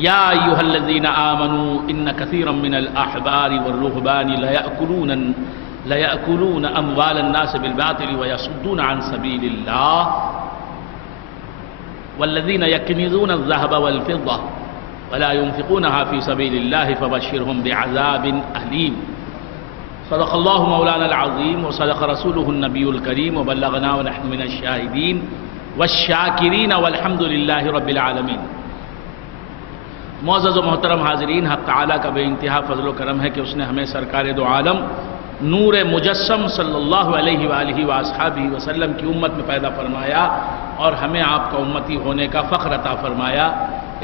یا ایھا الذین آمنوا ان کثیرا من الاحبار والرہبان لیأکلون اموال الناس بالباطل ویصدون عن سبیل اللہ والذین یکنزون الذهب والفضة ولا ينفقونها في سبيل الله فبشرهم بعذاب أليم صدق الله مولانا العظيم وصدق رسوله النبي الكريم وبلغنا ونحن من الشاهدين والشاكرين والحمد لله رب العالمين. معزز و محترم حاضرین، حق تعالیٰ کا بے انتہا فضل و کرم ہے کہ اس نے ہمیں سرکار دو عالم نور مجسم صلی اللہ علیہ وآلہ وآصحابہ وسلم کی امت میں پیدا فرمایا اور ہمیں آپ کا امتی ہونے کا فخر عطا فرمایا.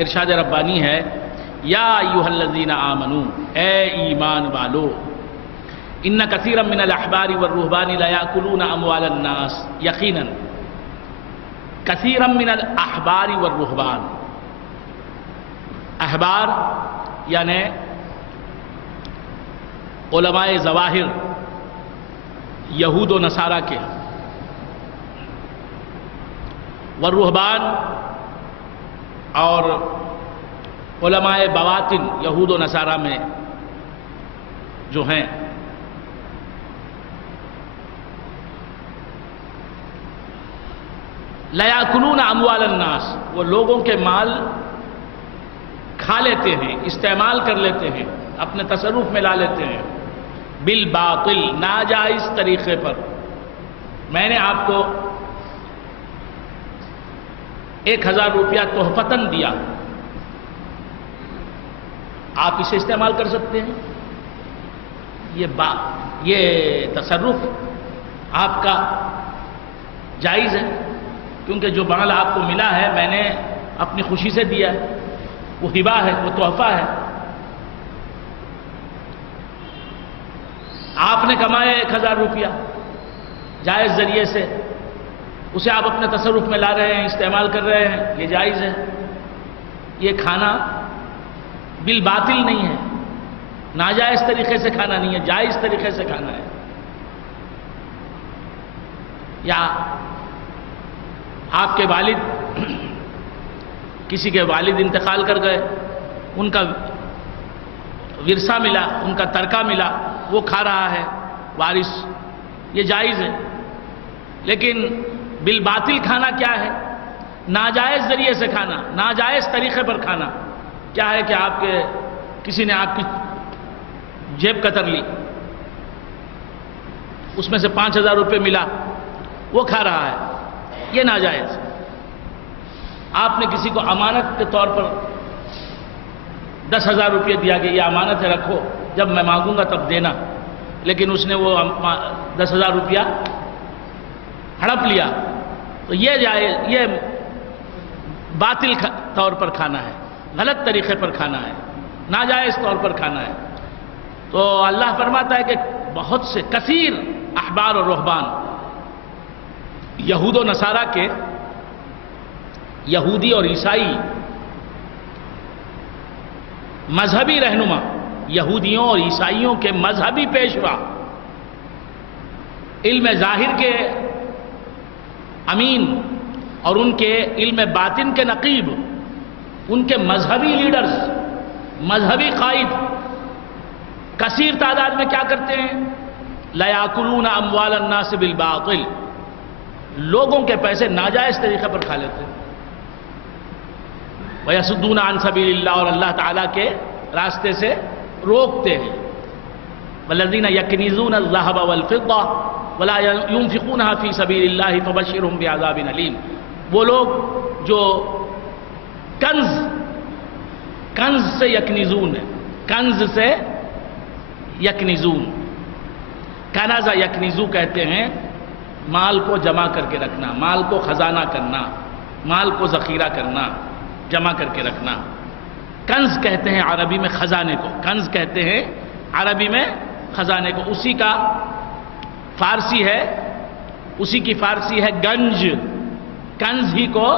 ارشاد ربانی ہے، یا ایھا الذین آمنو، اے ایمان والو، ان کثیرا من الاحبار والرہبان لیأکلون اموال الناس، یقیناً کثیرا من الاحبار والرہبان، احبار یعنی علماء ظواہر یہود و نصارہ کے، والرہبان اور علماء بواطن یہود و نصارہ میں جو ہیں، لیاکلون اموال الناس، وہ لوگوں کے مال کھا لیتے ہیں، استعمال کر لیتے ہیں، اپنے تصرف میں لا لیتے ہیں، بالباطل، ناجائز طریقے پر. میں نے آپ کو 1000 روپیہ تحفتاً دیا، آپ اسے استعمال کر سکتے ہیں. یہ تصرف آپ کا جائز ہے، کیونکہ جو مال آپ کو ملا ہے میں نے اپنی خوشی سے دیا ہے، وہ ہبہ ہے، وہ تحفہ ہے. آپ نے کمایا 1000 روپیہ جائز ذریعے سے، اسے آپ اپنے تصرف میں لا رہے ہیں، استعمال کر رہے ہیں، یہ جائز ہے. یہ کھانا بالباطل نہیں ہے، ناجائز طریقے سے کھانا نہیں ہے، جائز طریقے سے کھانا ہے. یا آپ کے والد، کسی کے والد انتقال کر گئے، ان کا ورثہ ملا، ان کا ترکہ ملا، وہ کھا رہا ہے وارث، یہ جائز ہے. لیکن بالباطل کھانا کیا ہے؟ ناجائز ذریعے سے کھانا، ناجائز طریقے پر کھانا. کیا ہے کہ کسی نے آپ کی جیب کتر لی، اس میں سے 5000 روپے ملا، وہ کھا رہا ہے، یہ ناجائز. آپ نے کسی کو امانت کے طور پر 10,000 روپے دیا کہ یہ امانت ہے، رکھو، جب میں مانگوں گا تب دینا، لیکن اس نے وہ 10,000 روپیہ ہڑپ لیا، تو یہ باطل طور پر کھانا ہے، غلط طریقے پر کھانا ہے، ناجائز طور پر کھانا ہے. تو اللہ فرماتا ہے کہ بہت سے کثیر احبار اور رہبان، یہود و نصارہ کے، یہودی اور عیسائی مذہبی رہنما، یہودیوں اور عیسائیوں کے مذہبی پیشوا، علم ظاہر کے امین اور ان کے علم باطن کے نقیب، ان کے مذہبی لیڈرز، مذہبی قائد کثیر تعداد میں کیا کرتے ہیں؟ لیاکلون اموال الناس بالباطل، لوگوں کے پیسے ناجائز طریقے پر کھا لیتے ہیں. وَيَصُدُّونَ عَن سَبِيلِ اللَّهِ، اور اللہ تعالیٰ کے راستے سے روکتے ہیں. وَالَّذِينَ يَكْنِزُونَ الذَّهَبَ وَالْفِضَّةَ وَلَا يُنْفِقُونَهَا فِي سَبِيلِ اللَّهِ فَبَشِّرْهُم بِعَذَابٍ أَلِيمٍ. وہ لوگ جو کنز سے یکنزون ہے، کنز سے یکنزون، کنز یکنزو کہتے ہیں مال کو جمع کر کے رکھنا، مال کو خزانہ کرنا، مال کو ذخیرہ کرنا، جمع کر کے رکھنا. کنز کہتے ہیں عربی میں خزانے کو، کنز کہتے ہیں عربی میں خزانے کو. اسی کی فارسی ہے گنج. کنز ہی کو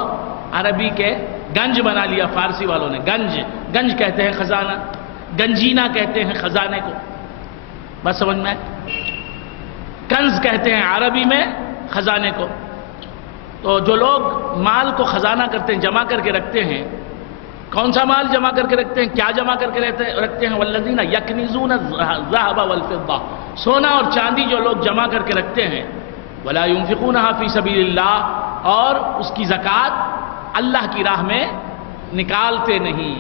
عربی کے گنج بنا لیا فارسی والوں نے. گنج کہتے ہیں خزانہ، گنجینہ کہتے ہیں خزانے کو. بس سمجھ میں؟ کنز کہتے ہیں عربی میں خزانے کو. تو جو لوگ مال کو خزانہ کرتے ہیں، جمع کر کے رکھتے ہیں، کون سا مال جمع کر کے رکھتے ہیں؟ کیا جمع کر کے رکھتے ہیں؟ والذین یکنزون الذهب والفضة، سونا اور چاندی جو لوگ جمع کر کے رکھتے ہیں، ولا ينفقونها فی سبیل اللہ، اور اس کی زکوٰۃ اللہ کی راہ میں نکالتے نہیں۔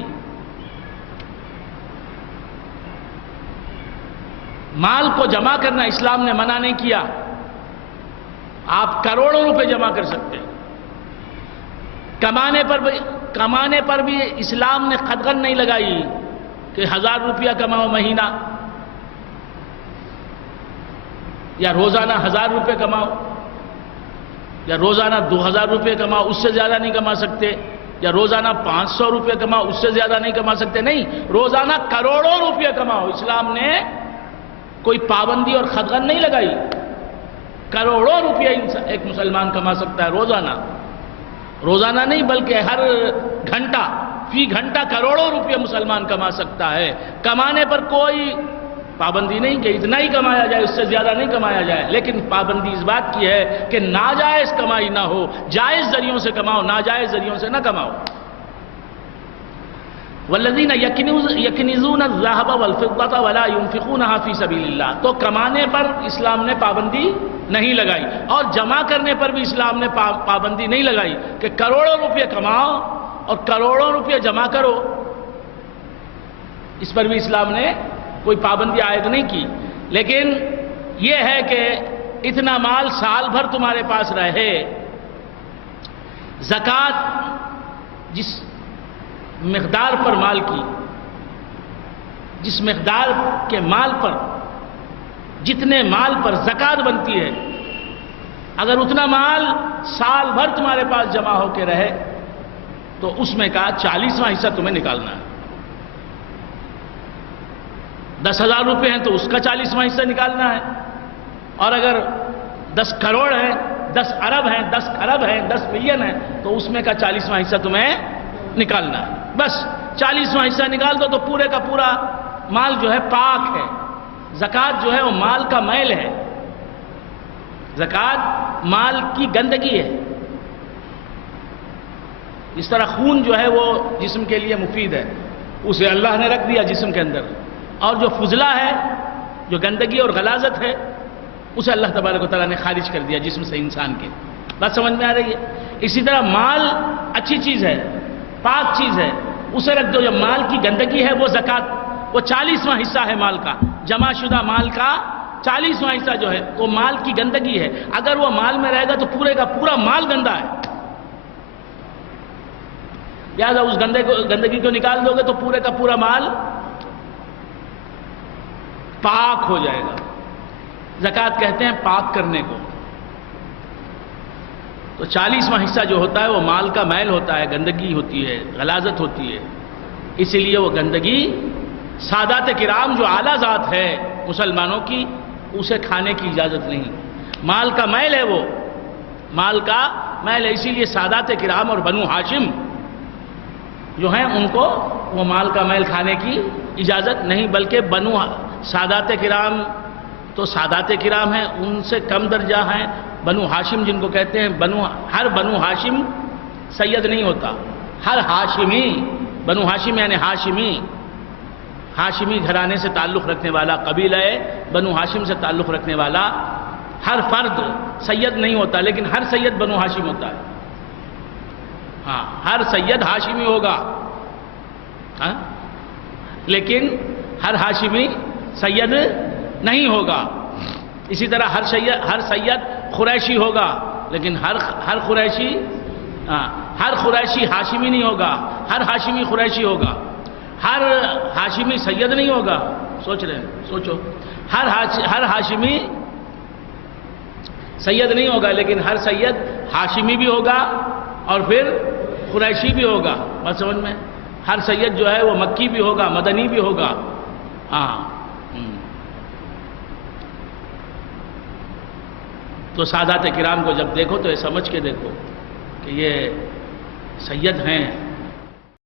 مال کو جمع کرنا اسلام نے منع نہیں کیا، آپ کروڑوں روپے جمع کر سکتے ہیں۔ کمانے پر بھی اسلام نے قدغن نہیں لگائی کہ 1000 روپیہ کماؤ مہینہ، یا روزانہ 1000 روپے کماؤ، یا روزانہ 2000 روپے کماؤ، اس سے زیادہ نہیں کما سکتے، یا روزانہ 500 روپے کماؤ، اس سے زیادہ نہیں کما سکتے۔ نہیں، روزانہ کروڑوں روپے کماؤ۔ اسلام نے کوئی پابندی اور قدغن نہیں لگائی۔ کروڑوں روپیہ ایک مسلمان کما سکتا ہے روزانہ نہیں بلکہ ہر گھنٹہ، فی گھنٹہ کروڑوں روپیہ مسلمان کما سکتا ہے۔ کمانے پر کوئی پابندی نہیں کہ اتنا ہی کمایا جائے، اس سے زیادہ نہیں کمایا جائے، لیکن پابندی اس بات کی ہے کہ ناجائز کمائی نہ ہو، جائز ذریعوں سے کماؤ، ناجائز ذریعوں سے نہ کماؤ۔ والذین یکنزون الذهب والفضة ولا ينفقونها فی سبیل اللہ، تو کمانے پر اسلام نے پابندی نہیں لگائی، اور جمع کرنے پر بھی اسلام نے پابندی نہیں لگائی کہ کروڑوں روپے کماؤ اور کروڑوں روپے جمع کرو، اس پر بھی اسلام نے کوئی پابندی عائد نہیں کی۔ لیکن یہ ہے کہ اتنا مال سال بھر تمہارے پاس رہے، زکوٰۃ جس مقدار پر مال کی، جس مقدار کے مال پر، جتنے مال پر زکوٰۃ بنتی ہے، اگر اتنا مال سال بھر تمہارے پاس جمع ہو کے رہے تو اس میں کا 40واں حصہ تمہیں نکالنا ہے۔ 10,000 روپے ہیں تو اس کا 40واں حصہ نکالنا ہے، اور اگر 10 کروڑ ہیں، 10 ارب ہیں، 10 کھرب ہیں، 10 بلین ہیں تو اس میں کا 40واں حصہ تمہیں نکالنا ہے۔ بس 40واں حصہ نکال دو تو پورے کا پورا مال جو ہے پاک ہے۔ زکوٰۃ جو ہے وہ مال کا میل ہے، زکوٰۃ مال کی گندگی ہے۔ اس طرح خون جو ہے وہ جسم کے لیے مفید ہے، اسے اللہ نے رکھ دیا جسم کے اندر، اور جو فضلہ ہے، جو گندگی اور غلاظت ہے، اسے اللہ تبارک و تعالیٰ نے خارج کر دیا جسم سے انسان کے۔ بات سمجھ میں آ رہی ہے؟ اسی طرح مال اچھی چیز ہے، پاک چیز ہے، اسے رکھ دو۔ جب مال کی گندگی ہے وہ زکوٰۃ، وہ 40واں حصہ ہے مال کا، جمع شدہ مال کا 40واں حصہ جو ہے وہ مال کی گندگی ہے۔ اگر وہ مال میں رہے گا تو پورے کا پورا مال گندا ہے، لہٰذا اس گندگی کو نکال دو گے تو پورے کا پورا مال پاک ہو جائے گا۔ زکوٰۃ کہتے ہیں پاک کرنے کو۔ تو 40واں حصہ جو ہوتا ہے وہ مال کا میل ہوتا ہے، گندگی ہوتی ہے، غلاظت ہوتی ہے، اسی لیے وہ گندگی سادات کرام جو اعلیٰ ذات ہے مسلمانوں کی، اسے کھانے کی اجازت نہیں۔ مال کا میل ہے، وہ مال کا میل ہے، اسی لیے سادات کرام اور بنو ہاشم جو ہیں ان کو وہ مال کا میل کھانے کی اجازت نہیں، بلکہ سادات کرام تو سادات کرام ہیں، ان سے کم درجہ ہیں بنو ہاشم جن کو کہتے ہیں۔ ہر بنو ہاشم سید نہیں ہوتا، ہر ہاشمی، بنو ہاشم یعنی ہاشمی گھرانے سے تعلق رکھنے والا، قبیلہ بنو ہاشم سے تعلق رکھنے والا ہر فرد سید نہیں ہوتا، لیکن ہر سید بنو ہاشم ہوتا ہے۔ ہاں، ہر سید ہاشمی ہوگا، ہاں، لیکن ہر ہاشمی سید نہیں ہوگا۔ اسی طرح ہر سید قریشی ہوگا، لیکن ہر قریشی ہاشمی نہیں ہوگا، ہر ہاشمی قریشی ہوگا، ہر ہاشمی سید نہیں ہوگا۔ سوچو، ہر ہاشمی سید نہیں ہوگا، لیکن ہر سید ہاشمی بھی ہوگا اور پھر قریشی بھی ہوگا۔ بات سمجھ میں؟ ہر سید جو ہے وہ مکی بھی ہوگا، مدنی بھی ہوگا۔ ہاں، تو سادات کرام کو جب دیکھو تو یہ سمجھ کے دیکھو کہ یہ سید ہیں،